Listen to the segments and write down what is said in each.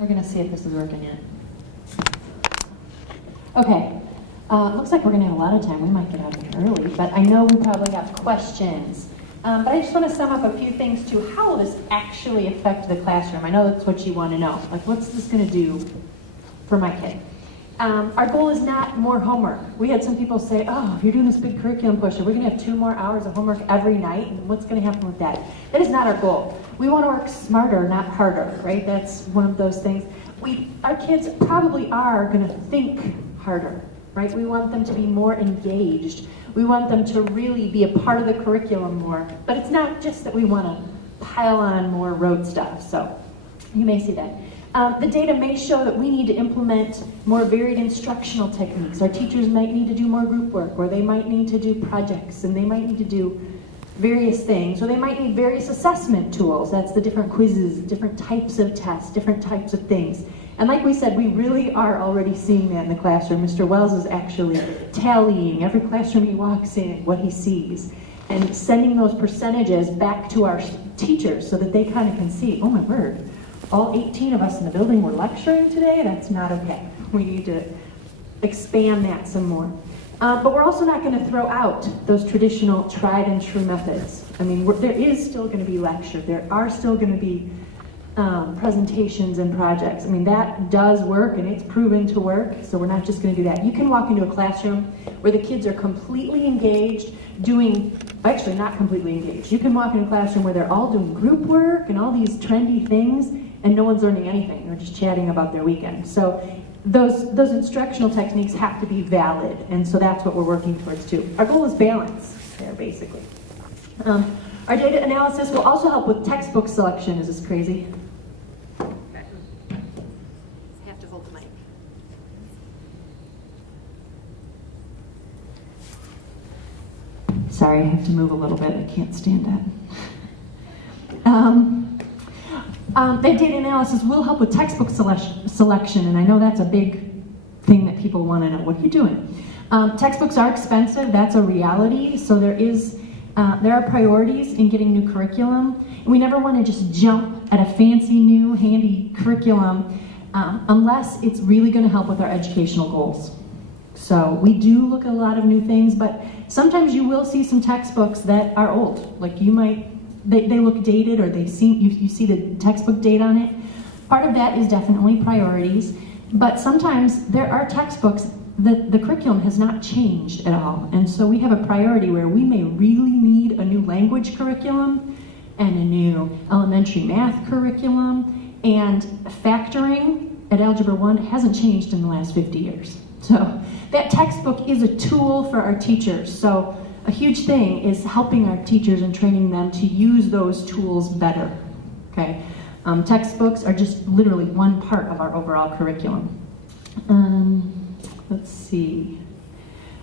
We're going to see if this is working yet. Okay, looks like we're going to have a lot of time. We might get out of here early, but I know we probably have questions. But I just want to sum up a few things to how will this actually affect the classroom. I know that's what you want to know. Like, what's this going to do for my kid? Our goal is not more homework. We had some people say, oh, if you're doing this big curriculum push, are we going to have 2 more hours of homework every night? And what's going to happen with that? That is not our goal. We want to work smarter, not harder, right? That's one of those things. Our kids probably are going to think harder, right? We want them to be more engaged. We want them to really be a part of the curriculum more. But it's not just that we want to pile on more rote stuff. So you may see that. The data may show that we need to implement more varied instructional techniques. Our teachers might need to do more group work, or they might need to do projects, and they might need to do various things, or they might need various assessment tools. That's the different quizzes, different types of tests, different types of things. And like we said, we really are already seeing that in the classroom. Mr. Wells is actually tallying every classroom he walks in, what he sees, and sending those percentages back to our teachers so that they kind of can see, oh my word, all 18 of us in the building were lecturing today? That's not okay. We need to expand that some more. But we're also not going to throw out those traditional tried and true methods. I mean, there is still going to be lecture. There are still going to be presentations and projects. I mean, that does work and it's proven to work, so we're not just going to do that. You can walk into a classroom where the kids are completely engaged actually not completely engaged. You can walk in a classroom where they're all doing group work and all these trendy things and no one's learning anything. They're just chatting about their weekend. So those instructional techniques have to be valid, and so that's what we're working towards too. Our goal is balance there, basically. Our data analysis will also help with textbook selection. Is this crazy? I have to hold the mic. Sorry, I have to move a little bit. I can't stand that. That data analysis will help with textbook selection, and I know that's a big thing that people want to know. What are you doing? Textbooks are expensive. That's a reality. So there are priorities in getting new curriculum. And we never want to just jump at a fancy, new, handy curriculum unless it's really going to help with our educational goals. So we do look at a lot of new things, but sometimes you will see some textbooks that are old. Like they look dated, or you see the textbook date on it. Part of that is definitely priorities, but sometimes there are textbooks that the curriculum has not changed at all. And so we have a priority where we may really need a new language curriculum and a new elementary math curriculum, and factoring at Algebra 1 hasn't changed in the last 50 years. So that textbook is a tool for our teachers. So a huge thing is helping our teachers and training them to use those tools better, okay? Textbooks are just literally one part of our overall curriculum. Let's see.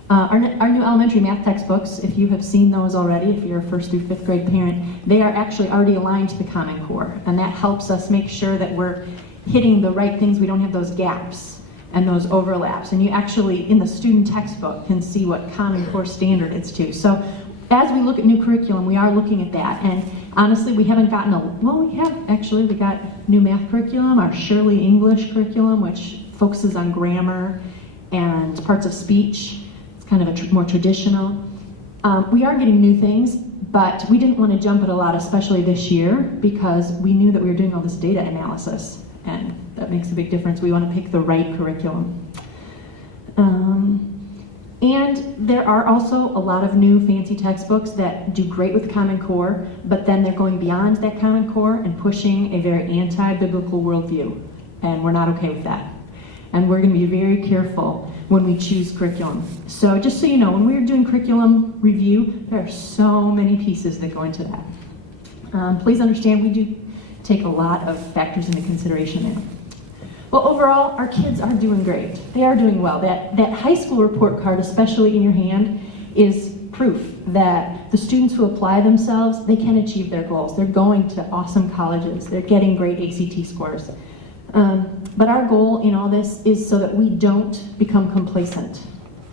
Our new elementary math textbooks, if you have seen those already, if you're a 1st through 5th grade parent, they are actually already aligned to the Common Core, and that helps us make sure that we're hitting the right things. We don't have those gaps and those overlaps, and you actually, in the student textbook, can see what Common Core standard it's to. So as we look at new curriculum, we are looking at that, and honestly, we haven't gotten we got new math curriculum, our Shirley English curriculum, which focuses on grammar and parts of speech. It's kind of a more traditional. We are getting new things, but we didn't want to jump at a lot, especially this year, because we knew that we were doing all this data analysis, and that makes a big difference. We want to pick the right curriculum. And there are also a lot of new fancy textbooks that do great with Common Core, but then they're going beyond that Common Core and pushing a very anti-biblical worldview, and we're not okay with that. And we're going to be very careful when we choose curriculum. So just so you know, when we're doing curriculum review, there are so many pieces that go into that. Please understand, we do take a lot of factors into consideration there. Well, overall, our kids are doing great. They are doing well. That high school report card, especially in your hand, is proof that the students who apply themselves, they can achieve their goals. They're going to awesome colleges. They're getting great ACT scores. But our goal in all this is so that we don't become complacent.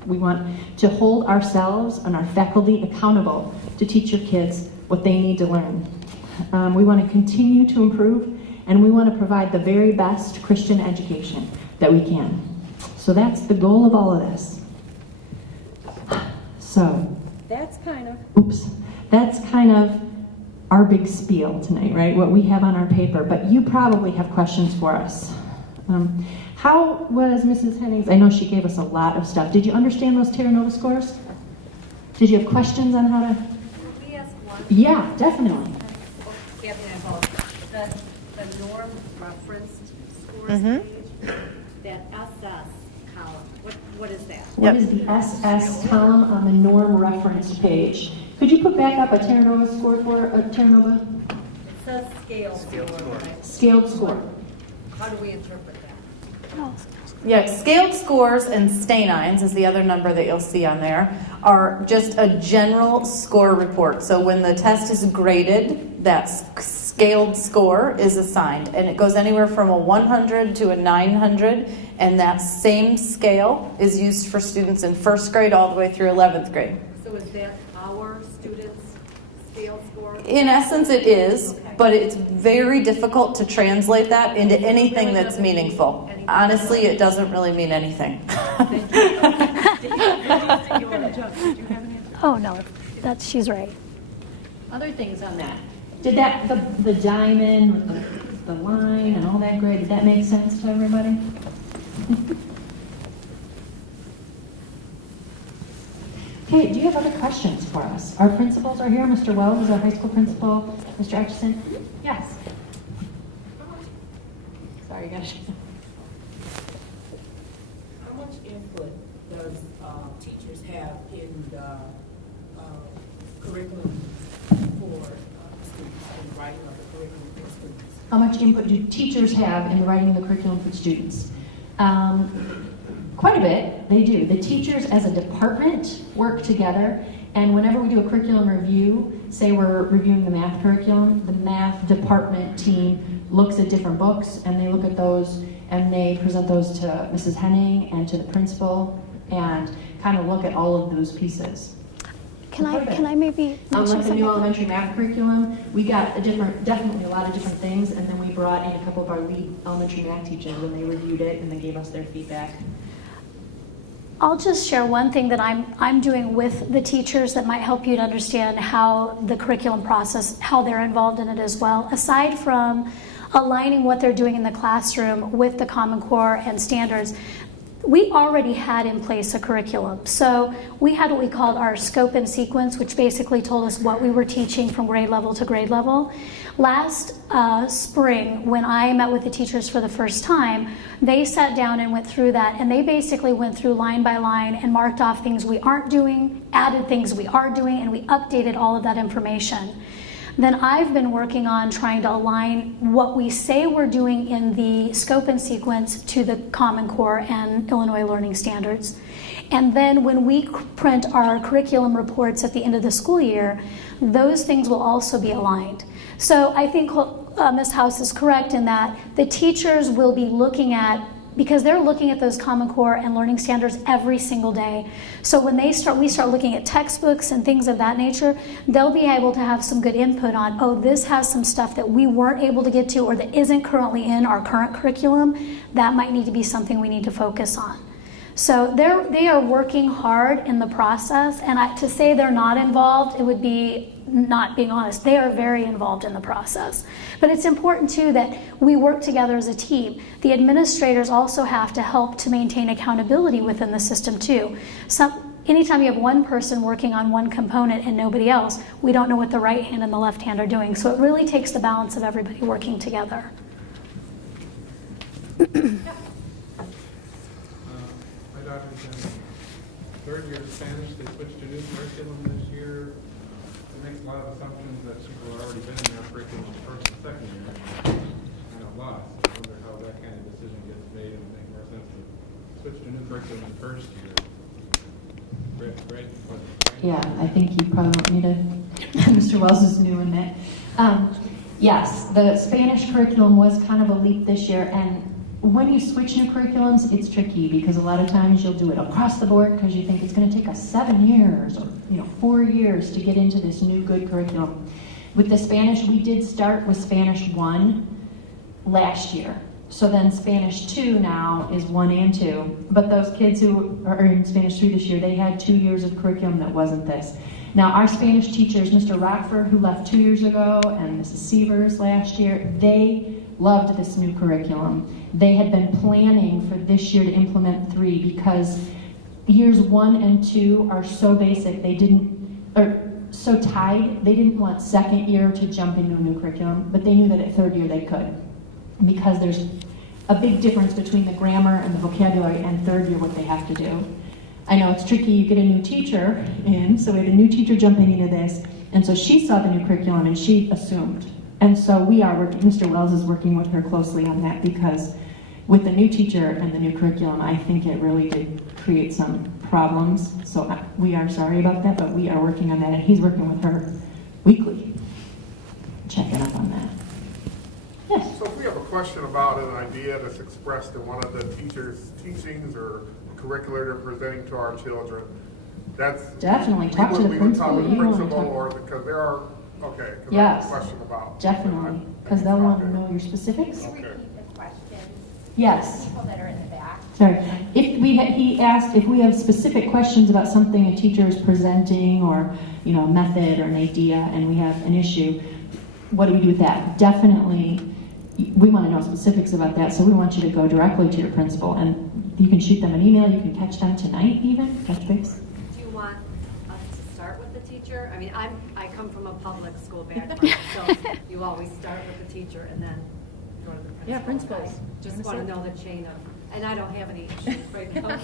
We want to hold ourselves and our faculty accountable to teach your kids what they need to learn. We want to continue to improve and we want to provide the very best Christian education that we can. So that's the goal of all of this. So that's kind of our big spiel tonight, right? What we have on our paper, but you probably have questions for us. How was Mrs. Hennings? I know she gave us a lot of stuff. Did you understand those Terra Nova scores? Did you have questions on how to? Can we ask one? Yeah, definitely. The norm referenced scores page, that SS column, what is that? What is the SS column on the norm reference page? Could you put back up a Terra Nova score for Terra Nova? It says scale score, right? Scaled score. How do we interpret that? Yeah, scaled scores and stanines is the other number that you'll see on there, are just a general score report. So when the test is graded, that scaled score is assigned, and it goes anywhere from a 100 to a 900, and that same scale is used for students in first grade all the way through 11th grade. So is that our students' scale score? In essence, it is, but it's very difficult to translate that into anything that's meaningful. Honestly, it doesn't really mean anything. Oh no, she's right. Other things on that. Did that the diamond with the line and all that grade? Did that make sense to everybody? Okay, do you have other questions for us? Our principals are here. Mr. Wells is our high school principal. Mr. Atchison? Yes. Sorry, guys. How much input does teachers have in the curriculum for students, and writing of the curriculum for students? How much input do teachers have in the writing of the curriculum for students? Quite a bit, they do. The teachers as a department work together, and whenever we do a curriculum review, say we're reviewing the math curriculum, the math department team looks at different books, and they look at those, and they present those to Mrs. Henning and to the principal, and kind of look at all of those pieces. Can I maybe mention like the new something? elementary math curriculum, we got definitely a lot of different things, and then we brought in a couple of our lead elementary math teachers, and they reviewed it, and they gave us their feedback. I'll just share one thing that I'm doing with the teachers that might help you to understand how the curriculum process, how they're involved in it as well. Aside from aligning what they're doing in the classroom with the Common Core and standards, we already had in place a curriculum. So we had what we called our scope and sequence, which basically told us what we were teaching from grade level to grade level. Last spring, when I met with the teachers for the first time, they sat down and went through that, and they basically went through line by line and marked off things we aren't doing, added things we are doing, and we updated all of that information. Then I've been working on trying to align what we say we're doing in the scope and sequence to the Common Core and Illinois Learning Standards. And then when we print our curriculum reports at the end of the school year, those things will also be aligned. So I think Ms. House is correct in that the teachers will be looking at, because they're looking at those Common Core and learning standards every single day. So when we start looking at textbooks and things of that nature, they'll be able to have some good input on, oh, this has some stuff that we weren't able to get to or that isn't currently in our current curriculum. That might need to be something we need to focus on. So they are working hard in the process, and to say they're not involved, it would be not being honest. They are very involved in the process. But it's important too that we work together as a team. The administrators also have to help to maintain accountability within the system too. Anytime you have one person working on one component and nobody else, we don't know what the right hand and the left hand are doing. So it really takes the balance of everybody working together. Third year of Spanish, they switched to new curriculum this year. It makes a lot of assumptions that people have already been in their curriculum first and second year. Kind of lost. I wonder how that kind of decision gets made and make more sense to switch to new curriculum in first year. Great. Yeah, I think you probably want me to. Mr. Wells is new in that. Yes, the Spanish curriculum was kind of a leap this year, and when you switch new curriculums, it's tricky because a lot of times you'll do it across the board because you think it's going to take us 7 years or 4 years to get into this new good curriculum. With the Spanish, we did start with Spanish 1 last year. So then Spanish 2 now is 1 and 2. But those kids who are in Spanish 3 this year, they had 2 years of curriculum that wasn't this. Now our Spanish teachers, Mr. Rockford, who left 2 years ago, and Mrs. Sievers last year, they loved this new curriculum. They had been planning for this year to implement 3 because years 1 and 2 are so basic, so tied, they didn't want second year to jump into a new curriculum, but they knew that at third year they could. Because there's a big difference between the grammar and the vocabulary and third year what they have to do. I know it's tricky, you get a new teacher in, so we had a new teacher jumping into this, and so she saw the new curriculum and she assumed. And so we are working, Mr. Wells is working with her closely on that because with the new teacher and the new curriculum, I think it really did create some problems. So we are sorry about that, but we are working on that, and he's working with her weekly, checking up on that. Yes. So if we have a question about an idea that's expressed in one of the teacher's teachings or curricular they're presenting to our children, that's... Definitely, talk to the we would talk principal. to the You wanna principal, talk- or, because there are, okay, because I Yes. have a question about... Definitely, because they'll want to know your specifics. Okay. Repeat the question. Yes. People that are in the back. Sorry. If he asked if we have specific questions about something a teacher is presenting, or a method or an idea, and we have an issue, what do we do with that? Definitely, we want to know specifics about that, so we want you to go directly to your principal, and you can shoot them an email. You can catch them tonight, even touch base. Do you want us to start with the teacher? I mean, I come from a public school background, so you always start with the teacher and then go to the principal. Yeah, principals. I just want to know the chain of, and I don't have any issues right now.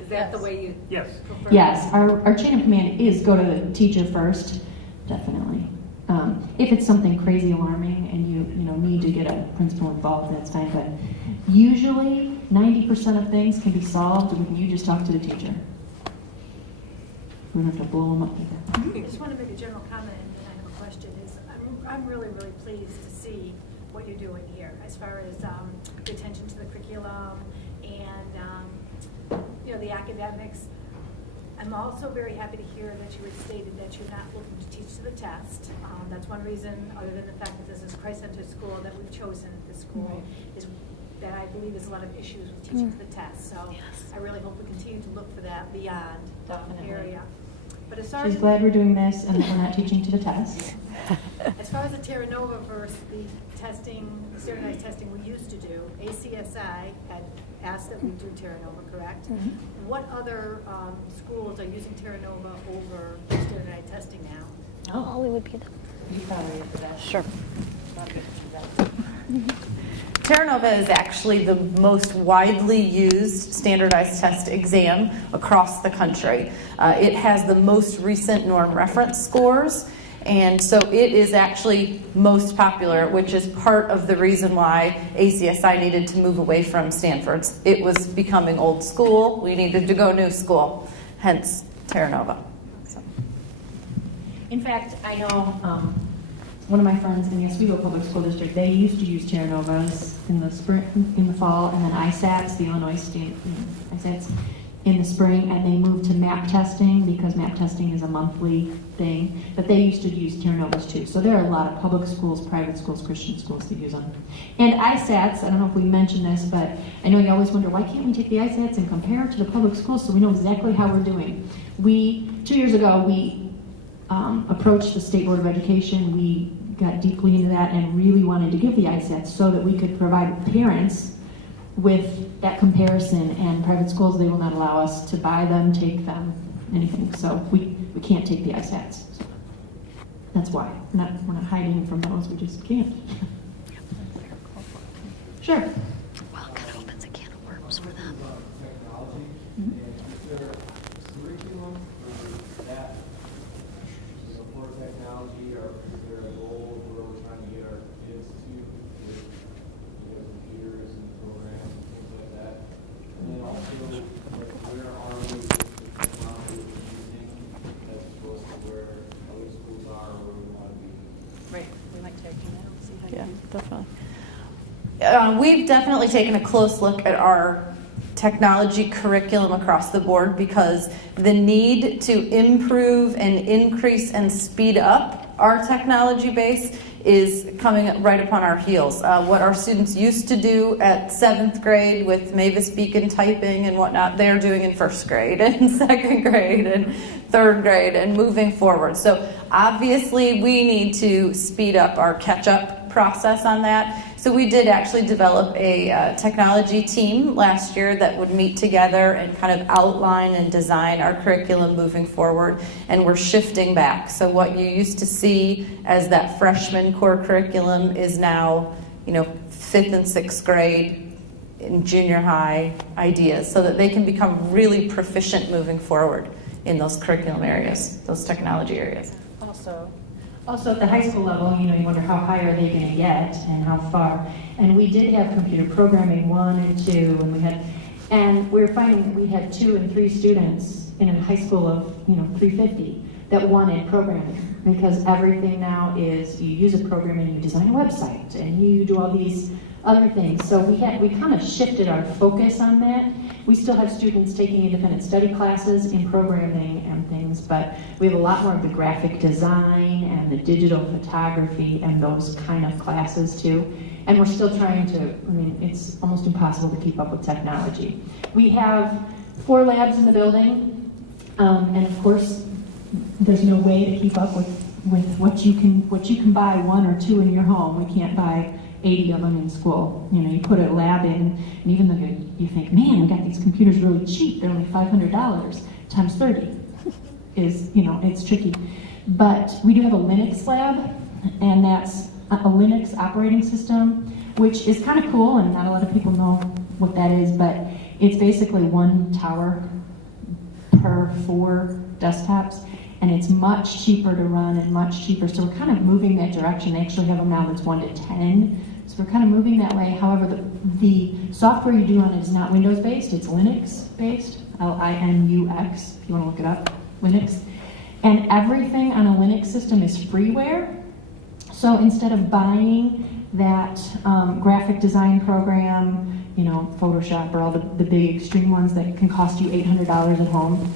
Is that the way you Yes. prefer? Yes, our chain of command is go to the teacher first, definitely. If it's something crazy alarming and you need to get a principal involved, that's fine. But usually, 90% of things can be solved when you just talk to the teacher. We don't have to blow them up either. I just want to make a general comment, and then I have a question. I'm really, really pleased to see what you're doing here as far as the attention to the curriculum and the academics. I'm also very happy to hear that you had stated that you're not looking to teach to the test. That's one reason, other than the fact that this is Christ-centered school that we've chosen at this school, is that I believe there's a lot of issues with teaching to the test. So I really hope we continue to look for that beyond the area. But as far She's as glad we're doing this and that we're not teaching to the test. as far as the Terra Nova versus the testing, the standardized testing we used to do, ACSI had asked that we do Terra Nova, correct? What other schools are using Terra Nova over standardized testing now? Holly would be the. Sure. Terra Nova is actually the most widely used standardized test exam across the country. It has the most recent norm reference scores, and so it is actually most popular, which is part of the reason why ACSI needed to move away from Stanford's. It was becoming old school. We needed to go new school, hence Terra Nova. So. In fact, I know one of my friends in the Oswego Public School District, they used to use Terra Novas in the spring, in the fall, and then ISATs, the Illinois State ISATs, in the spring, and they moved to MAP testing because MAP testing is a monthly thing, but they used to use Terra Novas too. So there are a lot of public schools, private schools, Christian schools that use them. And ISATs, I don't know if we mentioned this, but I know you always wonder, why can't we take the ISATs and compare it to the public schools so we know exactly how we're doing? 2 years ago, we approached the State Board of Education. We got deeply into that and really wanted to give the ISATs so that we could provide parents with that comparison, and private schools, they will not allow us to buy them, take them, anything. So we can't take the ISATs. So that's why. We're not hiding from those, we just can't. Sure. Well, it kind of opens a can of worms for them. Technology, and is there curriculum for that, for technology, or is there a goal where we're trying to get our kids to with computers and programs and things like that? And then also, where are we with the technology that we're using as opposed to where other schools are or where we want to be? Right, we might take that and see how you Yeah, do. definitely. We've definitely taken a close look at our technology curriculum across the board because the need to improve and increase and speed up our technology base is coming right upon our heels. What our students used to do at 7th grade with Mavis Beacon typing and whatnot, they're doing in 1st grade and 2nd grade and 3rd grade and moving forward. So obviously we need to speed up our catch-up process on that. So we did actually develop a technology team last year that would meet together and kind of outline and design our curriculum moving forward, and we're shifting back. So what you used to see as that freshman core curriculum is now, 5th and 6th grade in junior high ideas, so that they can become really proficient moving forward in those curriculum areas, those technology areas. Also at the high school level, you wonder how high are they going to get and how far. And we did have computer programming 1 and 2, and we were finding that we had 2 and 3 students in a high school of 350 that wanted programming, because everything now is you use a program and you design a website and you do all these other things. So we kind of shifted our focus on that. We still have students taking independent study classes in programming and things, but we have a lot more of the graphic design and the digital photography and those kind of classes too. And we're still trying to, it's almost impossible to keep up with technology. We have 4 labs in the building, and of course, there's no way to keep up with what you can buy 1 or 2 in your home. We can't buy 80 of them in school. You put a lab in, and even though you think, man, we got these computers really cheap, they're only $500 times 30 is, it's tricky. But we do have a Linux lab, and that's a Linux operating system, which is kind of cool, and not a lot of people know what that is, but it's basically 1 tower per 4 desktops, and it's much cheaper to run and much cheaper. So we're kind of moving that direction. They actually have them now that's 1 to 10. So we're kind of moving that way. However, the software you do on it is not Windows-based, it's Linux-based, Linux, if you want to look it up, Linux. And everything on a Linux system is freeware. So instead of buying that graphic design program, Photoshop or all the big extreme ones that can cost you $800 at home,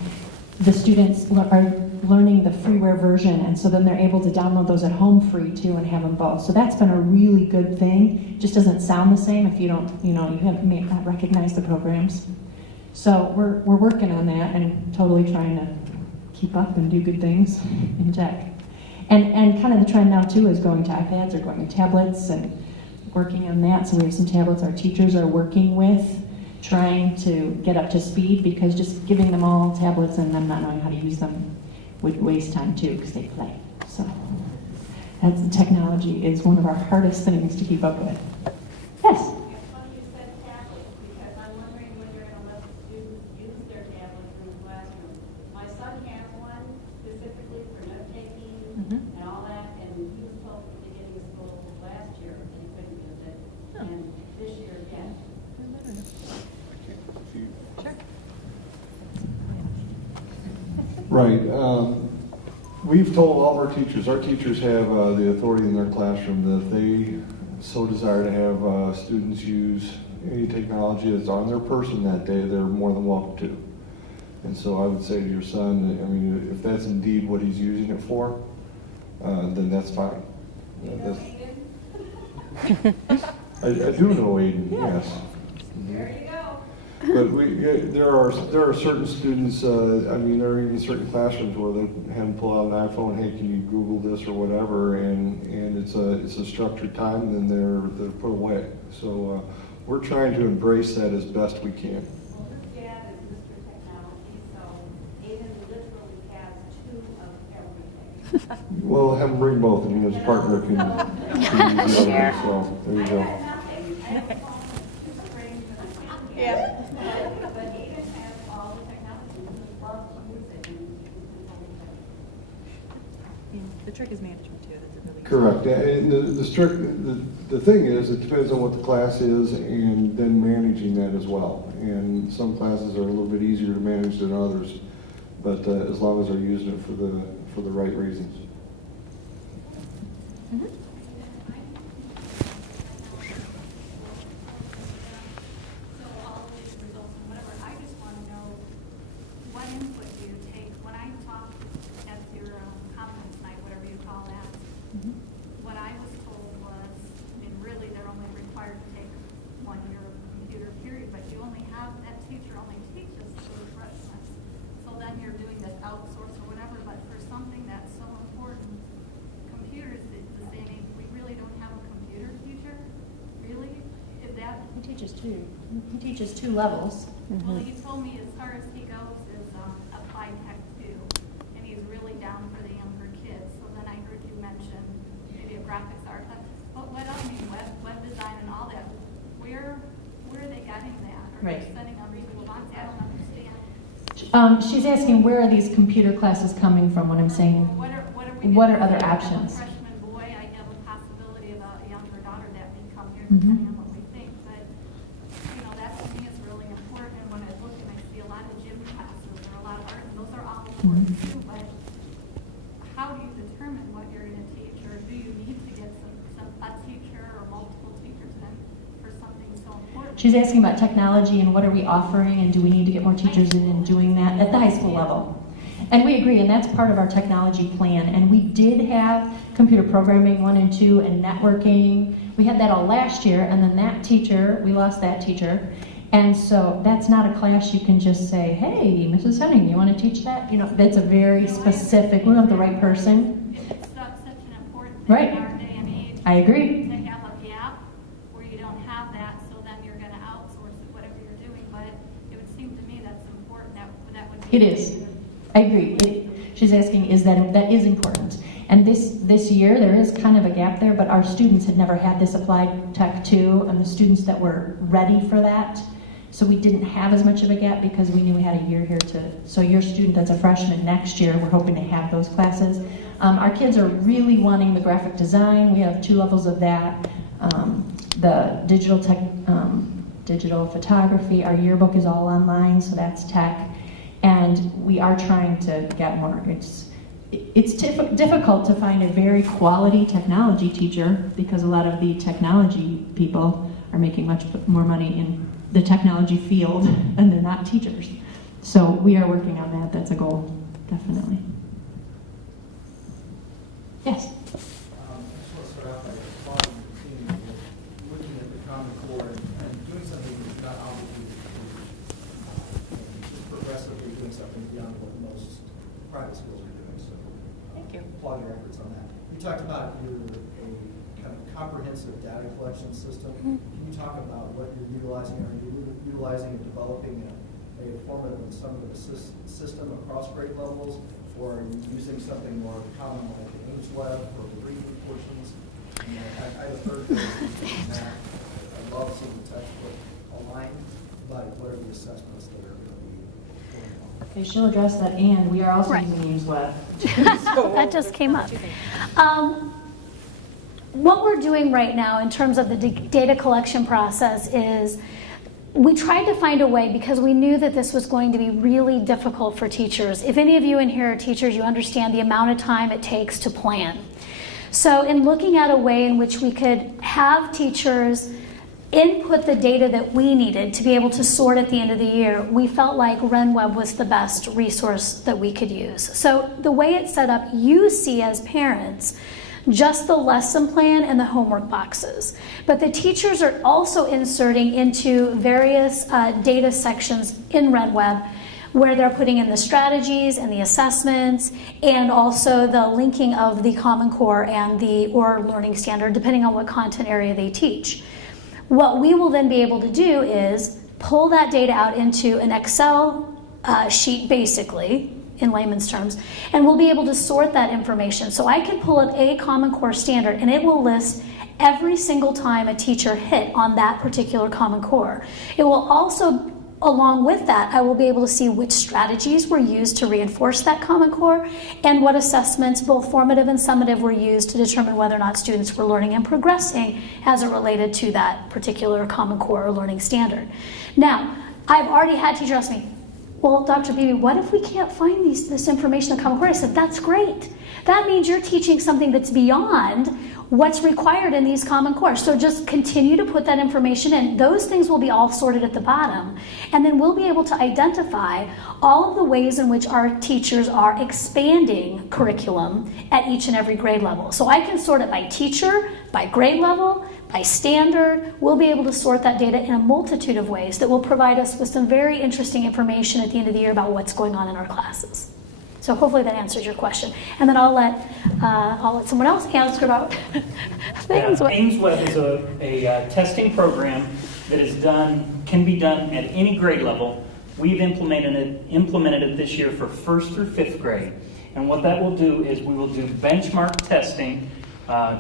the students are learning the freeware version, and so then they're able to download those at home free too and have them both. So that's been a really good thing. It just doesn't sound the same if you don't, you may not recognize the programs. So we're working on that and totally trying to keep up and do good things in tech. And kind of the trend now too is going to iPads or going to tablets and working on that. So we have some tablets our teachers are working with, trying to get up to speed, because just giving them all tablets and them not knowing how to use them would waste time too, because they play. So that's, the technology is one of our hardest things to keep up with. Yes? It's funny you said tablets, because I'm wondering when you're going to let the students use their tablets in the classroom. My son has one specifically for note-taking and all that, and he was told at the beginning of school last year that he couldn't use it, and this year again. Right. We've told all of our teachers have the authority in their classroom that if they so desire to have students use any technology that's on their person that day, they're more than welcome to. And so I would say to your son, if that's indeed what he's using it for, then that's fine. I do know Aiden, yes. There you go. But there are certain students, there are even certain classrooms where they have them pull out an iPhone, hey, can you Google this or whatever, and it's a structured time, and then they're put away. So we're trying to embrace that as best we can. Well, his dad is Mr. Technology, so Aiden literally has 2 of everything. Well, have him bring both, and his partner can use the other one, so there you go. I have a phone with 2 screens and a camera. Yeah. But Aiden has all the technology, he loves to use it, and he's always The trick is management too. That's a really Correct. And the thing is, it depends on what the class is, and then managing that as well. And some classes are a little bit easier to manage than others, but as long as they're using it for the right reasons. So all of these results and whatever, I just want to know, what input do you take? When I talked at your conference night, whatever you call that, what I was He teaches two levels. Well, he told me as far as he goes is applied tech 2, and he's really down for the younger kids. So then I heard you mention maybe a graphics art, but what else? I mean, web design and all that. Where are they getting that? Are Right. they sending unreasonable amounts? I don't understand. She's asking where are these computer classes coming from when I'm saying, What are what are doing? other I have options? a freshman boy. I have a possibility of a younger daughter that may come here Mhm. depending on what we think. But that to me is really important. And when I look and I see a lot of gym classes or a lot of art, and those are all important Mhm. too. But how do you determine what you're going to teach, or do you need to get a teacher or multiple teachers in for something so important? She's asking about technology and what are we offering and do we need to get more teachers in doing that at the high school level? And we agree, and that's part of our technology plan. And we did have computer programming 1 and 2 and networking. We had that all last year, and then we lost that teacher. And so that's not a class you can just say, hey, Mrs. Henning, you want to teach that? That's a very specific, we want the right person. It's such an important thing Right. in our day and age. I agree. To have a gap where you don't have that, so then you're going to outsource whatever you're doing. But it would seem to me that's important. That would be. It is. I agree. She's asking, is that is important. And this year, there is kind of a gap there, but our students had never had this applied tech 2, and the students that were ready for that. So we didn't have as much of a gap because we knew we had a year here so your student that's a freshman next year, we're hoping to have those classes. Our kids are really wanting the graphic design. We have 2 levels of that. The digital photography, our yearbook is all online, so that's tech. And we are trying to get more. It's difficult to find a very quality technology teacher because a lot of the technology people are making much more money in the technology field and they're not teachers. So we are working on that. That's a goal, definitely. Yes? I just want to start out by applauding the team for looking at the Common Core and doing something that's not obligated to just progressively doing something beyond what most private schools are doing. So Thank you. applaud your efforts on that. You talked about a kind of comprehensive data collection system. Can you talk about what you're utilizing? Are you utilizing and developing a formative and summative system across grade levels? Or are you using something more common like the Ames Web for the reading portions? I have a third thing that I love seeing the textbook aligned, but what are the assessments that are going to be going on? Okay, she'll address that, and we are also Right. using Ames Web. That just came up. What we're doing right now in terms of the data collection process is we tried to find a way, because we knew that this was going to be really difficult for teachers. If any of you in here are teachers, you understand the amount of time it takes to plan. So in looking at a way in which we could have teachers input the data that we needed to be able to sort at the end of the year, we felt like RenWeb was the best resource that we could use. So the way it's set up, you see as parents just the lesson plan and the homework boxes. But the teachers are also inserting into various data sections in RenWeb where they're putting in the strategies and the assessments and also the linking of the Common Core and the OR learning standard depending on what content area they teach. What we will then be able to do is pull that data out into an Excel sheet basically, in layman's terms, and we'll be able to sort that information. So I can pull up a Common Core standard and it will list every single time a teacher hit on that particular Common Core. It will also, along with that, I will be able to see which strategies were used to reinforce that Common Core and what assessments, both formative and summative, were used to determine whether or not students were learning and progressing as it related to that particular Common Core or learning standard. Now, I've already had teachers ask me, well, Dr. Beebe, what if we can't find this information in the Common Core? I said, that's great. That means you're teaching something that's beyond what's required in these Common Core. So just continue to put that information in. Those things will be all sorted at the bottom. And then we'll be able to identify all of the ways in which our teachers are expanding curriculum at each and every grade level. So I can sort it by teacher, by grade level, by standard. We'll be able to sort that data in a multitude of ways that will provide us with some very interesting information at the end of the year about what's going on in our classes. So hopefully that answers your question. And then I'll let someone else answer about things. Ames Web is a testing program that is done, can be done at any grade level. We've implemented it this year for 1st through 5th grade. And what that will do is we will do benchmark testing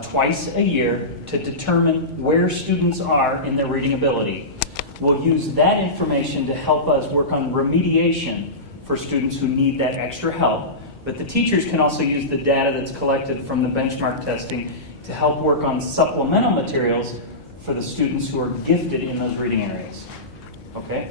twice a year to determine where students are in their reading ability. We'll use that information to help us work on remediation for students who need that extra help. But the teachers can also use the data that's collected from the benchmark testing to help work on supplemental materials for the students who are gifted in those reading areas. Okay?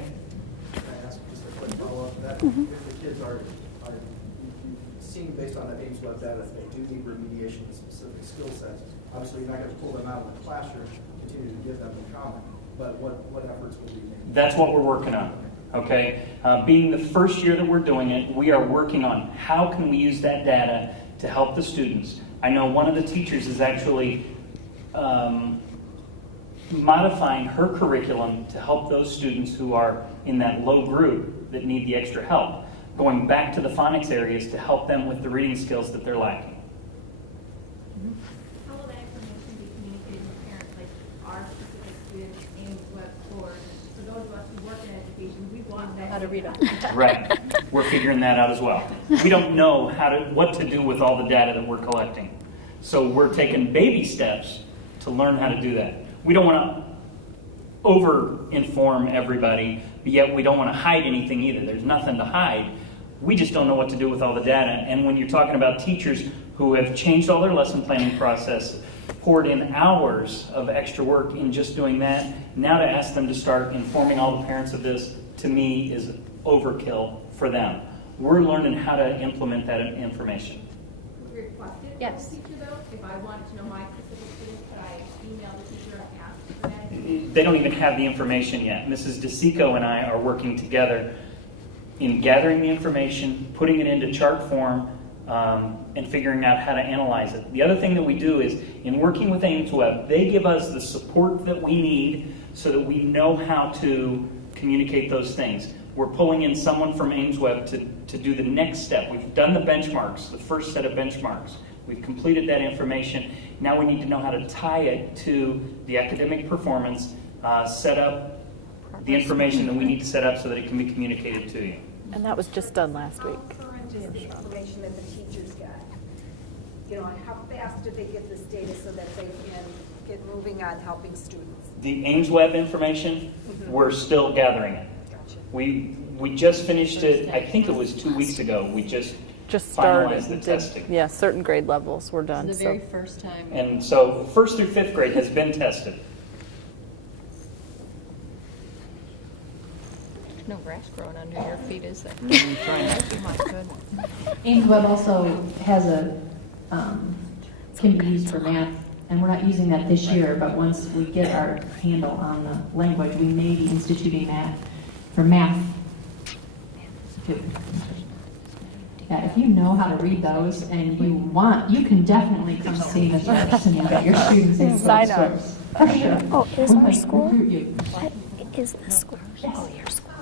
Can I ask just a quick follow-up to that? If the kids are you've seen based on the AIMS-Web data, if they do need remediation in specific skill sets, obviously you're not going to pull them out of the classroom, continue to give them the comment, but what efforts will be made? That's what we're working on. Okay? Being the first year that we're doing it, we are working on how can we use that data to help the students. I know one of the teachers is actually modifying her curriculum to help those students who are in that low group that need the extra help, going back to the phonics areas to help them with the reading skills that they're lacking. How will that information be communicated to parents, like our specific students, AIMS-Web scores? For those of us who work in education, we want that. How to read them. Right. We're figuring that out as well. We don't know what to do with all the data that we're collecting. So we're taking baby steps to learn how to do that. We don't want to over-inform everybody, but yet we don't want to hide anything either. There's nothing to hide. We just don't know what to do with all the data. And when you're talking about teachers who have changed all their lesson planning process, poured in hours of extra work in just doing that, now to ask them to start informing all the parents of this, to me, is overkill for them. We're learning how to implement that information. Requested Yes. from the teacher, though? If I wanted to know my specific students, could I email the teacher and ask for that? They don't even have the information yet. Mrs. DeSico and I are working together in gathering the information, putting it into chart form, and figuring out how to analyze it. The other thing that we do is, in working with AIMS-Web, they give us the support that we need so that we know how to communicate those things. We're pulling in someone from AIMS-Web to do the next step. We've done the benchmarks, the first set of benchmarks. We've completed that information. Now we need to know how to tie it to the academic performance, set up the information that we need to set up so that it can be communicated to you. And that was just done last week. How current is the information that the teachers get? You know, how fast do they get this data so that they can get moving on helping students? The AIMS-Web information, we're still gathering it. Gotcha. We just finished it, I think it was 2 weeks ago. We just started. finalized the testing. Yeah, certain grade levels were done. The very first time. And so 1st through 5th grade has been tested. No grass growing under your feet, is there? Trying not to. My goodness. AIMS-Web also has can be used for math, and we're not using that this year, but once we get our handle on the language, we may be instituting that for math too. Yeah, if you know how to read those and you want, you can definitely come see Mr. Anderson and get your students in Sign up. scores. For sure. Oh, is We our might school? recruit you. Is the school? Oh, your school.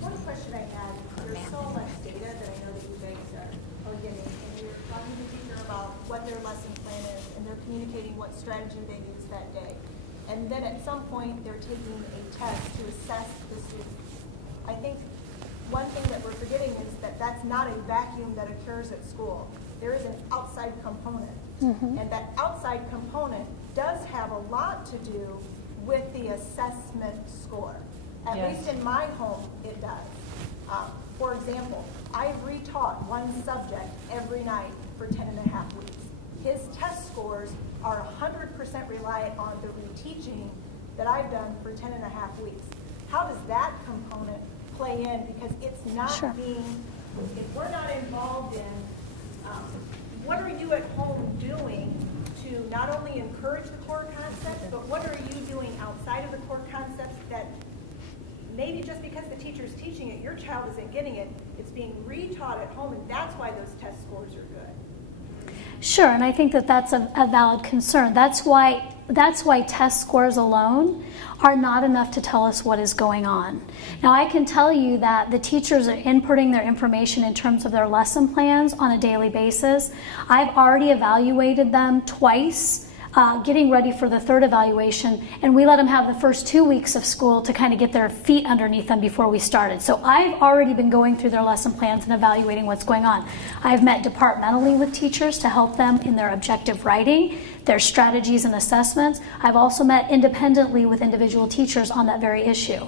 One question I had, there's so much data that I know that you guys are getting, and you're talking to the teacher about what their lesson plan is, and they're communicating what strategy they use that day. And then at some point, they're taking a test to assess the student. I think one thing that we're forgetting is that that's not a vacuum that occurs at school. There is an outside component. And that outside component does have a lot to do with the assessment score. At least in my home, it does. For example, I retaught one subject every night for 10 and a half weeks. His test scores are 100% reliant on the reteaching that I've done for 10 and a half weeks. How does that component play in? Because it's not if we're not involved in, what are you at home doing to not only encourage the core concepts, but what are you doing outside of the core concepts that maybe just because the teacher's teaching it, your child isn't getting it, it's being retaught at home, and that's why those test scores are good. Sure, and I think that that's a valid concern. That's why test scores alone are not enough to tell us what is going on. Now, I can tell you that the teachers are inputting their information in terms of their lesson plans on a daily basis. I've already evaluated them twice getting ready for the third evaluation, and we let them have the first 2 weeks of school to kind of get their feet underneath them before we started. So I've already been going through their lesson plans and evaluating what's going on. I've met departmentally with teachers to help them in their objective writing, their strategies and assessments. I've also met independently with individual teachers on that very issue.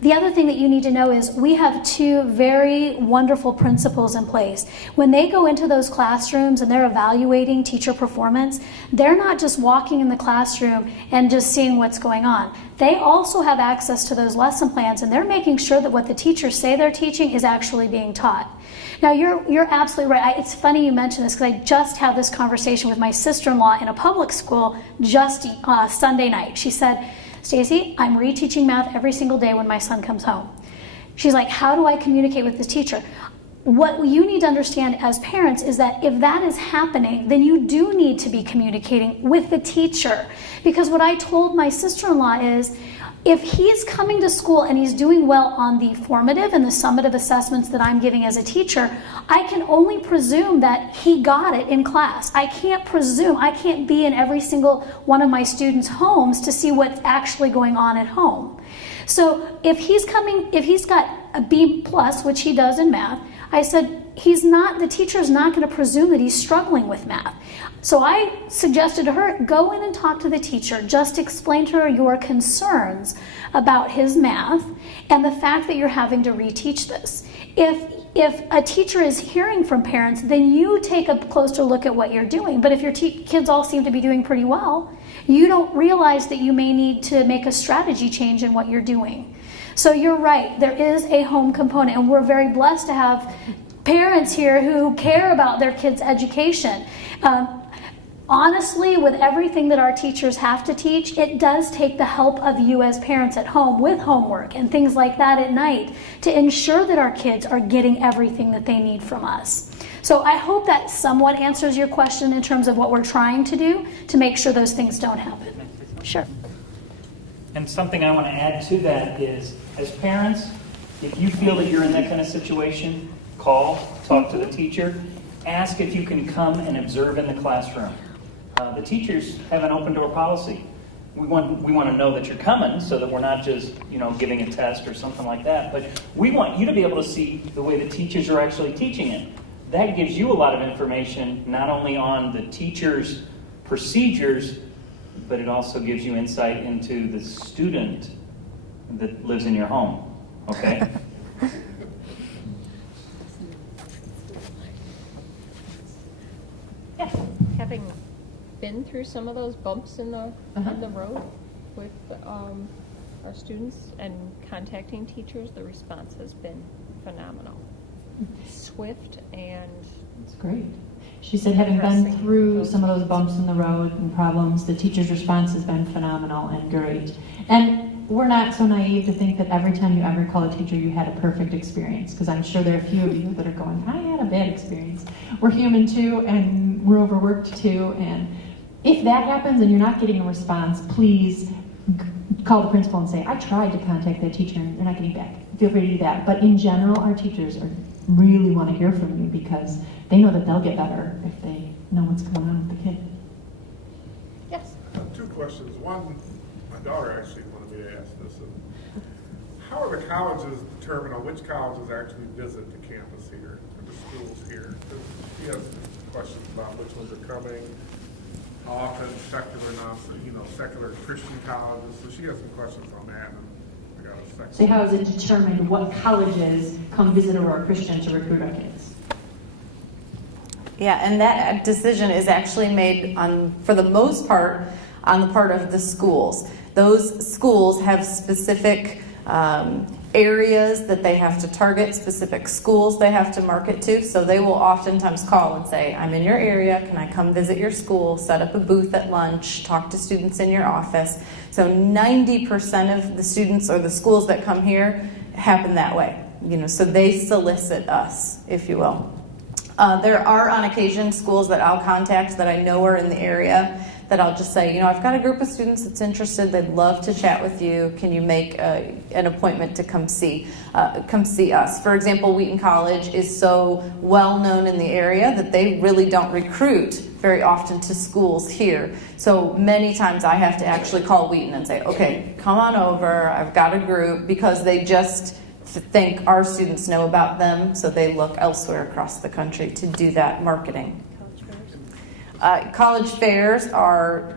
The other thing that you need to know is we have two very wonderful principals in place. When they go into those classrooms and they're evaluating teacher performance, they're not just walking in the classroom and just seeing what's going on. They also have access to those lesson plans, and they're making sure that what the teachers say they're teaching is actually being taught. Now, you're absolutely right. It's funny you mention this because I just had this conversation with my sister-in-law in a public school just Sunday night. She said, Stacy, I'm reteaching math every single day when my son comes home. She's like, how do I communicate with the teacher? What you need to understand as parents is that if that is happening, then you do need to be communicating with the teacher. Because what I told my sister-in-law is, if he's coming to school and he's doing well on the formative and the summative assessments that I'm giving as a teacher, I can only presume that he got it in class. I can't be in every single one of my students' homes to see what's actually going on at home. So if he's got a B+, which he does in math, I said, the teacher is not going to presume that he's struggling with math. So I suggested to her, go in and talk to the teacher. Just explain to her your concerns about his math and the fact that you're having to reteach this. If a teacher is hearing from parents, then you take a closer look at what you're doing. But if your kids all seem to be doing pretty well, you don't realize that you may need to make a strategy change in what you're doing. So you're right, there is a home component, and we're very blessed to have parents here who care about their kids' education. Honestly, with everything that our teachers have to teach, it does take the help of you as parents at home with homework and things like that at night to ensure that our kids are getting everything that they need from us. So I hope that somewhat answers your question in terms of what we're trying to do to make sure those things don't happen. Sure. And something I want to add to that is, as parents, if you feel that you're in that kind of situation, talk to the teacher, ask if you can come and observe in the classroom. The teachers have an open door policy. We want to know that you're coming so that we're not just, giving a test or something like that. But we want you to be able to see the way the teachers are actually teaching it. That gives you a lot of information, not only on the teacher's procedures, but it also gives you insight into the student that lives in your home. Okay? Yeah. Having been through some of those bumps in the road with our students and contacting teachers, the response has been phenomenal. Swift and That's great. She said, having been through some of those bumps in the road and problems, the teacher's response has been phenomenal and great. And we're not so naive to think that every time you ever call a teacher, you had a perfect experience, because I'm sure there are a few of you that are going, I had a bad experience. We're human too, and we're overworked too, and if that happens and you're not getting a response, please call the principal and say, I tried to contact that teacher and they're not getting back. Feel free to do that. But in general, our teachers really want to hear from you because they know that they'll get better if they know what's going on with the kid. yes. I have two questions. One, my daughter actually wanted me to ask this. How are the colleges determine which colleges actually visit the campus here, or the schools here? She has questions about which ones are coming, often secular Christian colleges. So she has some questions on that. And I got a second. So how is it determined what colleges come visit Aurora Christian to recruit our kids? Yeah, and that decision is actually made for the most part, on the part of the schools. Those schools have specific areas that they have to target, specific schools they have to market to. So they will oftentimes call and say, I'm in your area, can I come visit your school, set up a booth at lunch, talk to students in your office. So 90% of the students or the schools that come here happen that way. So they solicit us, if you will. There are on occasion schools that I'll contact that I know are in the area that I'll just say, I've got a group of students that's interested. They'd love to chat with you. Can you make an appointment to come see us? For example, Wheaton College is so well known in the area that they really don't recruit very often to schools here. So many times I have to actually call Wheaton and say, okay, come on over, I've got a group, because they just think our students know about them, so they look elsewhere across the country to do that marketing. College fairs are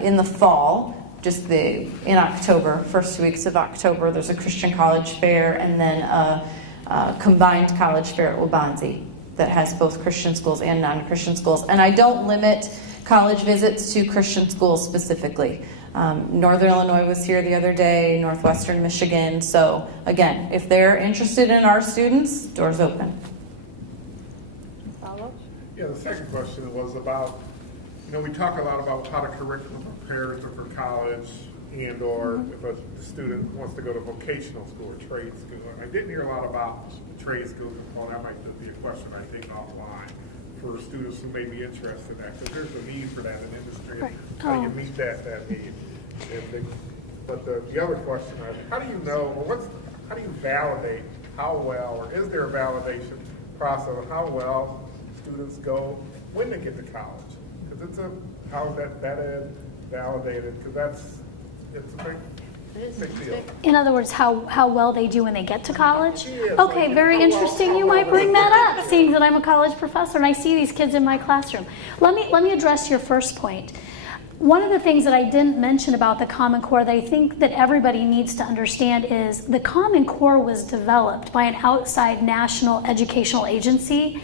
in the fall, in October, first 2 weeks of October. There's a Christian college fair and then a combined college fair at Wabansie that has both Christian schools and non-Christian schools. And I don't limit college visits to Christian schools specifically. Northern Illinois was here the other day, Northwestern Michigan. So again, if they're interested in our students, doors open. Follow? Yeah, the second question was about, we talk a lot about how the curriculum prepares them for college and or if a student wants to go to vocational school or trade school. I didn't hear a lot about the trade school component. That might be a question I take offline for students who may be interested in that, because there's a need for that in industry. Right. How do you meet that need? But the other question is, how do you know, or how do you validate how well, or is there a validation process of how well students go when they get to college? Because how is that is validated? Because it's a big deal. In other words, how well they do when they get to college? Yeah, Okay, so very how well- interesting. how You well might bring they- that up, seeing that I'm a college professor and I see these kids in my classroom. Let me address your first point. One of the things that I didn't mention about the Common Core that I think that everybody needs to understand is the Common Core was developed by an outside national educational agency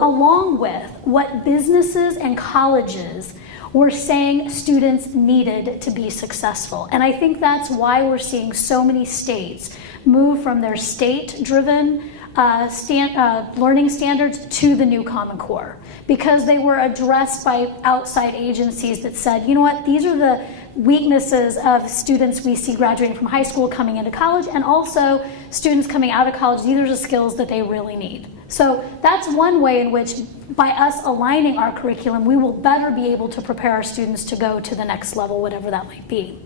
along with what businesses and colleges were saying students needed to be successful. And I think that's why we're seeing so many states move from their state-driven learning standards to the new Common Core, because they were addressed by outside agencies that said, you know what, these are the weaknesses of students we see graduating from high school coming into college, and also students coming out of college, these are the skills that they really need. So that's one way in which, by us aligning our curriculum, we will better be able to prepare our students to go to the next level, whatever that might be.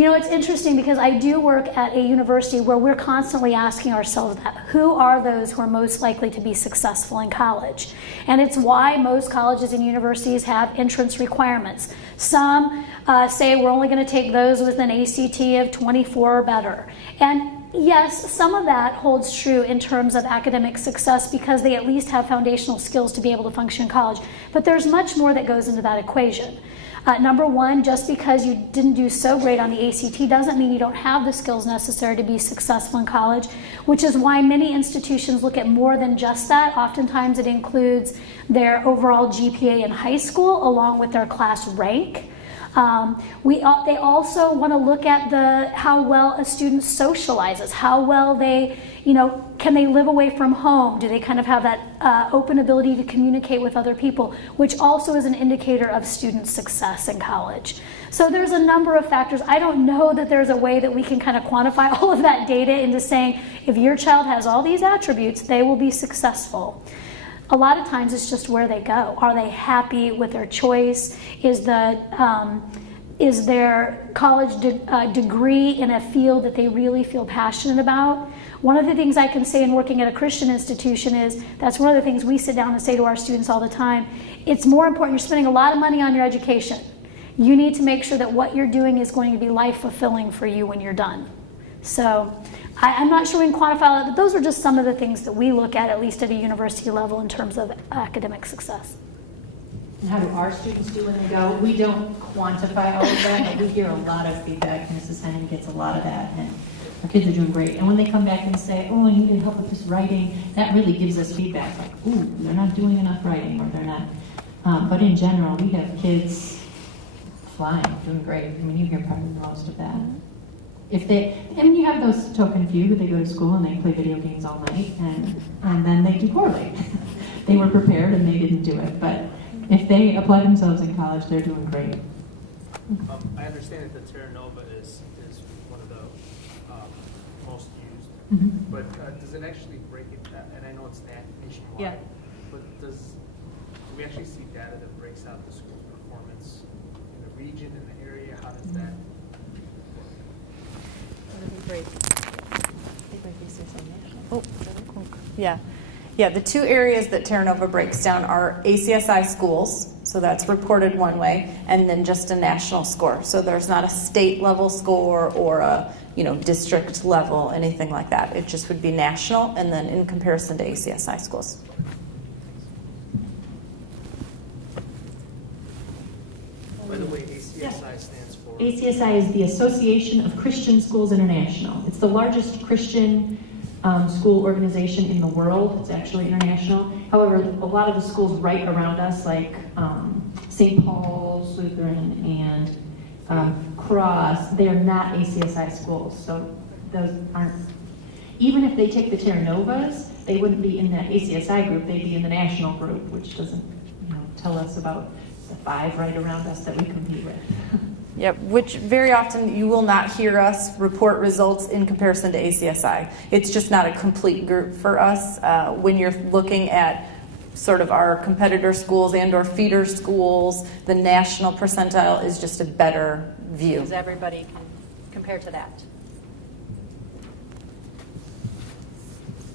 It's interesting because I do work at a university where we're constantly asking ourselves that, who are those who are most likely to be successful in college? And it's why most colleges and universities have entrance requirements. Some say we're only going to take those with an ACT of 24 or better. And yes, some of that holds true in terms of academic success because they at least have foundational skills to be able to function in college. But there's much more that goes into that equation. Number one, just because you didn't do so great on the ACT doesn't mean you don't have the skills necessary to be successful in college, which is why many institutions look at more than just that. Oftentimes it includes their overall GPA in high school along with their class rank. They also want to look at how well a student socializes, how well they, can they live away from home? Do they kind of have that open ability to communicate with other people, which also is an indicator of student success in college. So there's a number of factors. I don't know that there's a way that we can kind of quantify all of that data into saying, if your child has all these attributes, they will be successful. A lot of times it's just where they go. Are they happy with their choice? Is their college degree in a field that they really feel passionate about? One of the things I can say in working at a Christian institution is, that's one of the things we sit down and say to our students all the time, it's more important, you're spending a lot of money on your education. You need to make sure that what you're doing is going to be life fulfilling for you when you're done. So I'm not sure we can quantify that, but those are just some of the things that we look at least at a university level in terms of academic success. And how do our students do when they go? We don't quantify all of that, but we hear a lot of feedback. Mrs. Henning gets a lot of that, and our kids are doing great. And when they come back and say, oh, I need help with this writing, that really gives us feedback, like, ooh, they're not doing enough writing, or they're not. But in general, we have kids flying, doing great. I mean, you hear probably most of that. You have those token few that they go to school and they play video games all night, and then they do poorly. They were prepared and they didn't do it, but if they apply themselves in college, they're doing great. I understand that the Terra Nova is one of the most used, Mm-hmm. but does it actually break it down? And I know it's nationwide, Yeah. but do we actually see data that breaks out the school's performance in the region, in the area? How does that Oh, yeah. Yeah, the two areas that Terra Nova breaks down are ACSI schools, so that's reported one way, and then just a national score. So there's not a state level score or a district level, anything like that. It just would be national and then in comparison to ACSI schools. By the way, ACSI stands for? ACSI is the Association of Christian Schools International. It's the largest Christian school organization in the world. It's actually international. However, a lot of the schools right around us, like St. Paul's Lutheran and Cross, they are not ACSI schools. So those aren't, even if they take the Terra Novas, they wouldn't be in that ACSI group. They'd be in the national group, which doesn't tell us about the 5 right around us that we compete with. Yep, which very often you will not hear us report results in comparison to ACSI. It's just not a complete group for us. When you're looking at sort of our competitor schools and or feeder schools, the national percentile is just a better view. Because everybody can compare to that.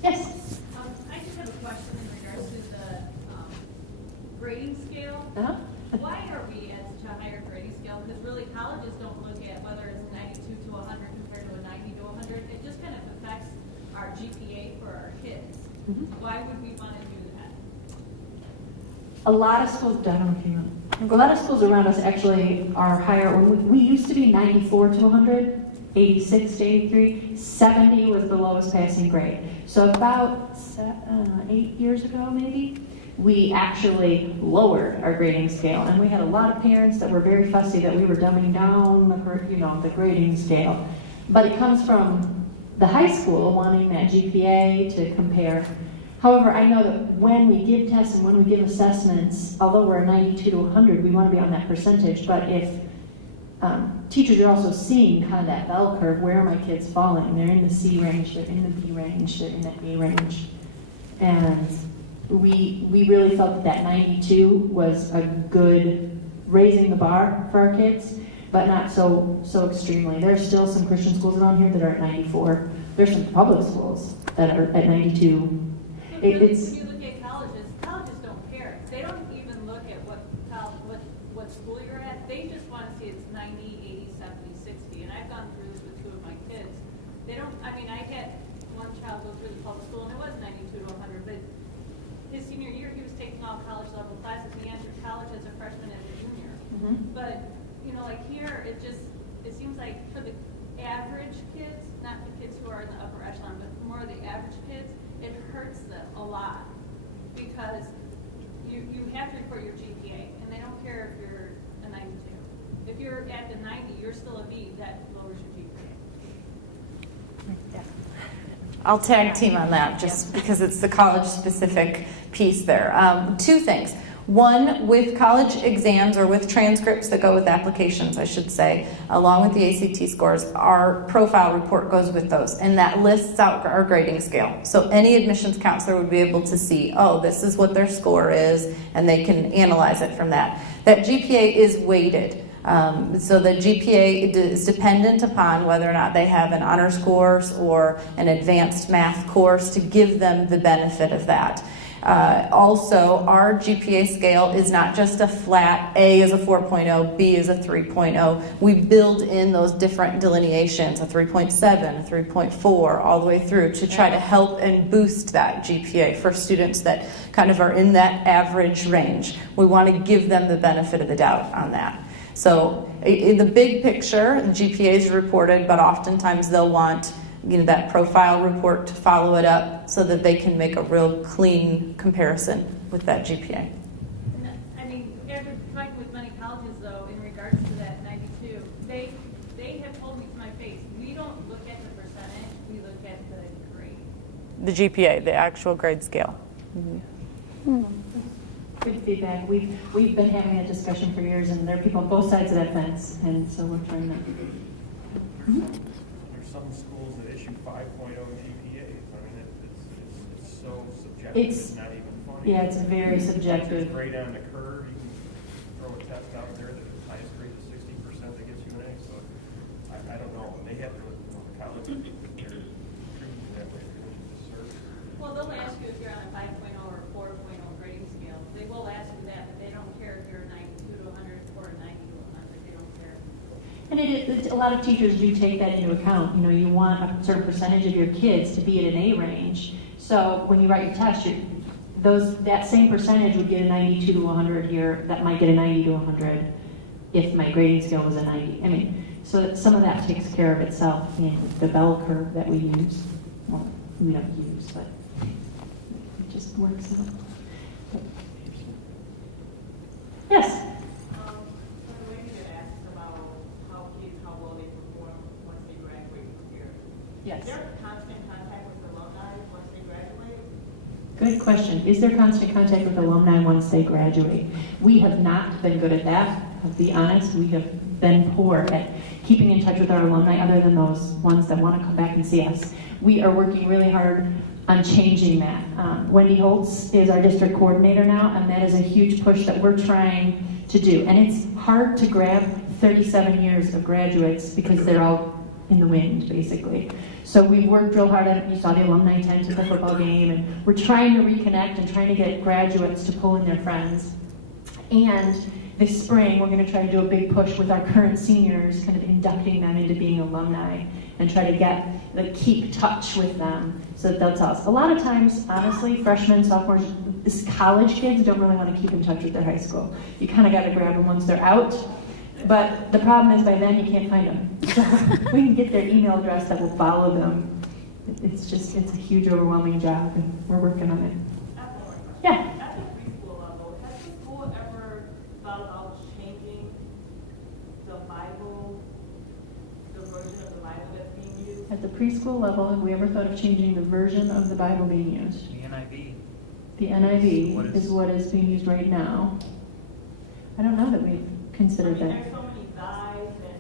Yes? I just have a question in regards to the grading scale. Uh-huh. Why are we at such a higher grading scale? Because really colleges don't look at whether it's 92 to 100 compared to a 90 to 100. It just kind of affects our GPA for our kids. Why would we want to do that? A lot of schools, I don't know if you know, a lot of schools around us actually are higher. When we used to be 94 to 100, 86 to 83, 70 was the lowest passing grade. So about 8 years ago, maybe, we actually lowered our grading scale, and we had a lot of parents that were very fussy that we were dumbing down the grading scale. But it comes from the high school wanting that GPA to compare. However, I know that when we give tests and when we give assessments, although we're a 92 to 100, we want to be on that percentage. But if teachers are also seeing kind of that bell curve, where are my kids falling? They're in the C range, they're in the B range, they're in the A range, and we really felt that 92 was a good raising the bar for our kids, but not so extremely. There are still some Christian schools around here that are at 94. There's some public schools that are at 92. When you look at colleges don't care. They don't even look at what school you're at. They just want to see it's 90, 80, 70, 60. And I've gone through this with 2 of my kids. I had one child go through the public school and it was 92 to 100, but his senior year, he was taking all college level classes. He entered college as a freshman and a junior. But like here, it seems like for the average kids, not the kids who are in the upper echelon, but more the average kids, it hurts them a lot because you have to report your GPA, and they don't care if you're a 92. If you're at the 90, you're still a B. That lowers your GPA. I'll tag team on that just because it's the college-specific piece there. 2 things. One, with college exams or with transcripts that go with applications, I should say, along with the ACT scores, our profile report goes with those, and that lists out our grading scale. So any admissions counselor would be able to see, oh, this is what their score is, and they can analyze it from that. That GPA is weighted. So the GPA is dependent upon whether or not they have an honors course or an advanced math course to give them the benefit of that. Also, our GPA scale is not just a flat A is a 4.0, B is a 3.0. We build in those different delineations, a 3.7, a 3.4, all the way through to try to help and boost that GPA for students that kind of are in that average range. We want to give them the benefit of the doubt on that. So in the big picture, the GPA is reported, but oftentimes they'll want that profile report to follow it up so that they can make a real clean comparison with that GPA. After talking with many colleges, though, in regards to that 92, they have told me to my face, we don't look at the percentage, we look at the grade. The GPA, the actual grade scale. Good feedback. We've been having a discussion for years, and there are people on both sides of that fence, and so we're trying to. There's some schools that issue 5.0 GPAs. It's so subjective. It's not even funny. Yeah, it's very subjective. Grade on the curve, you can throw a test out there that the highest grade is 60% that gets you an A. So I don't know. They have to, the college, they're treating that way. Well, they'll ask you if you're on a 5.0 a lot of teachers do take that into account. You know, you want a certain percentage of your kids to be at an A range. So when you write your test, that same percentage would get a 92 to 100 here, that might get a 90 to 100 if my grading scale was a 90. I mean, so some of that takes care of itself in the bell curve that we use. Well, we don't use, but it just works out. Yes? The lady that asked about how well they perform once they graduate from here. Yes. Is there constant contact with alumni once they graduate? Good question. Is there constant contact with alumni once they graduate? We have not been good at that. I'll be honest, we have been poor at keeping in touch with our alumni other than those ones that want to come back and see us. We are working really hard on changing that. Wendy Holtz is our district coordinator now, and that is a huge push that we're trying to do. And it's hard to grab 37 years of graduates because they're all in the wind, basically. So we worked real hard at it. You saw the alumni tent at the football game, and we're trying to reconnect and trying to get graduates to pull in their friends. And this spring, we're going to try to do a big push with our current seniors, kind of inducting them into being alumni and try to keep touch with them so that they'll tell us. A lot of times, honestly, freshmen, sophomores, college kids don't really want to keep in touch with their high school. You kind of got to grab them once they're out. But the problem is by then you can't find them. So we can get their email address that will follow them. It's a huge, overwhelming job, and we're working on it. Yeah. At the preschool level, has the school ever thought about changing the Bible, the version of the Bible that's being used? At the preschool level, have we ever thought of changing the version of the Bible being used? The NIV. The NIV is what is being used right now. I don't know that we've considered that. There's so many thys and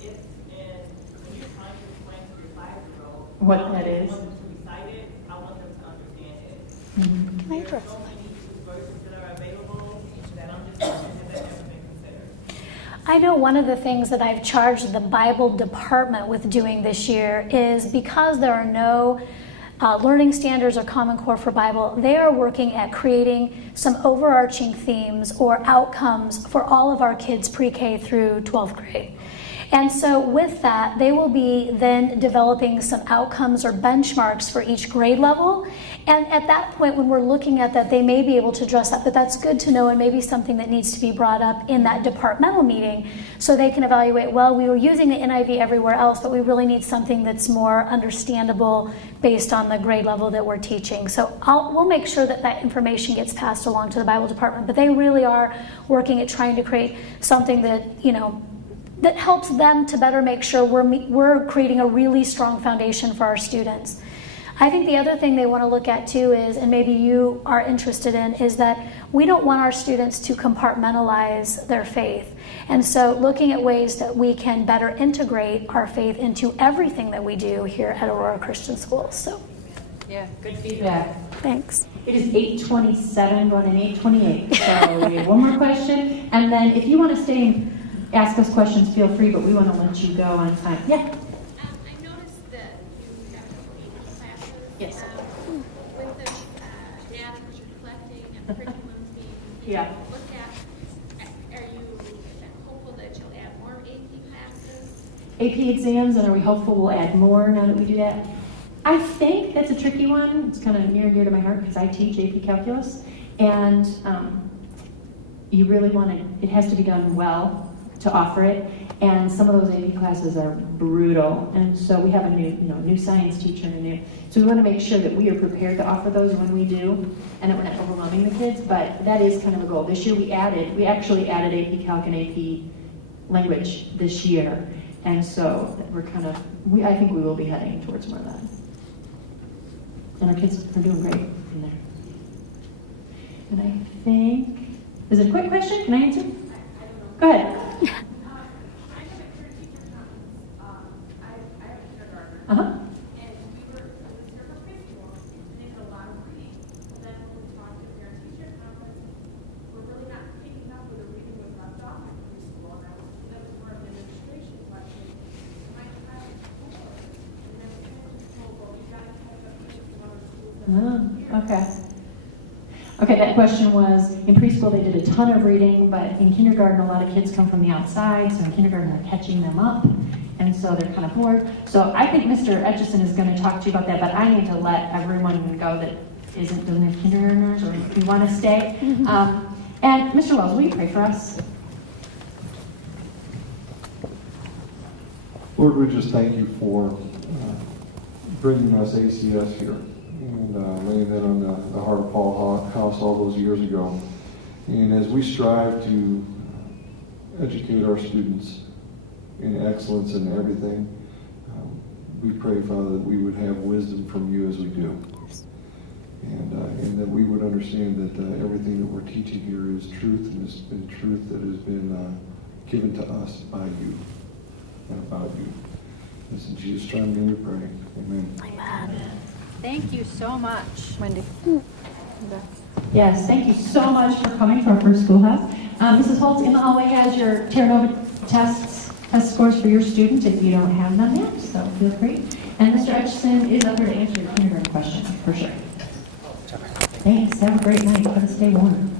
ifs, and when you're trying to explain to your 5-year-old What that is. I want them to recite it, I want them to understand it. Mm-hmm. There are so many versions that are available that I'm just wondering if that ever been considered. I know one of the things that I've charged the Bible department with doing this year is because there are no learning standards or Common Core for Bible, they are working at creating some overarching themes or outcomes for all of our kids pre-K through 12th grade. And so with that, they will be then developing some outcomes or benchmarks for each grade level. And at that point, when we're looking at that, they may be able to address that, but that's good to know and maybe something that needs to be brought up in that departmental meeting so they can evaluate, well, we were using the NIV everywhere else, but we really need something that's more understandable based on the grade level that we're teaching. So we'll make sure that that information gets passed along to the Bible department, but they really are working at trying to create something that, that helps them to better make sure we're creating a really strong foundation for our students. I think the other thing they want to look at too is, and maybe you are interested in, is that we don't want our students to compartmentalize their faith. And so looking at ways that we can better integrate our faith into everything that we do here at Aurora Christian Schools. So, yeah, good feedback. Thanks. It is 8:27, going in 8:28. So we have one more question, and then if you want to stay and ask us questions, feel free, but we want to let you go on time. Yeah? I noticed that you have classes. Yes. With the data that you're collecting and the curriculums being Yeah. looked at, are you hopeful that you'll add more AP classes? AP exams, and are we hopeful we'll add more now that we do that? I think that's a tricky one. It's kind of near and dear to my heart because I teach AP Calculus, and you really want it has to be done well to offer it, and some of those AP classes are brutal, and so we have a new science teacher, so we want to make sure that we are prepared to offer those when we do, and that we're not overwhelming the kids, but that is kind of a goal. This year we actually added AP Calc and AP Language this year, and so we're I think we will be heading towards more of that. And our kids are doing great in there. And I think, is it a quick question? Can I answer? Go ahead. I know that your teacher comments, I have a kindergartner. Uh-huh. And we were here for preschool, and they had a lot of reading. And then when we talked to their teacher conference, we're really not picking up where the reading was left off in preschool. And that was more of an administration question. My child is 4. And then we kind of just told, well, you got to catch up with some other schools that are here. Okay. Okay, that question was, in preschool they did a ton of reading, but in kindergarten a lot of kids come from the outside, so in kindergarten they're catching them up. and so they're kind of bored. So I think Mr. Etchison is going to talk to you about that, but I need to let everyone go that doesn't have kindergartners, or if you want to stay. And Mr. Wells, will you pray for us? Lord, we just thank you for bringing us ACS here and laying that on the heart of Paul House all those years ago. And as we strive to educate our students in excellence in everything, we pray, Father, that we would have wisdom from you as we do. And that we would understand that everything that we're teaching here is truth, and it's been truth that has been given to us by you and about you. It's in Jesus' name we pray. Amen. Amen. Thank you so much. Wendy. Yes, thank you so much for coming to our first schoolhouse. Mrs. Holtz in the hallway has your Terranova test scores for your student if you don't have them yet, so feel free. And Mr. Etchison is up here to answer your kindergarten question, for sure. Thanks. Have a great night. Try to stay warm.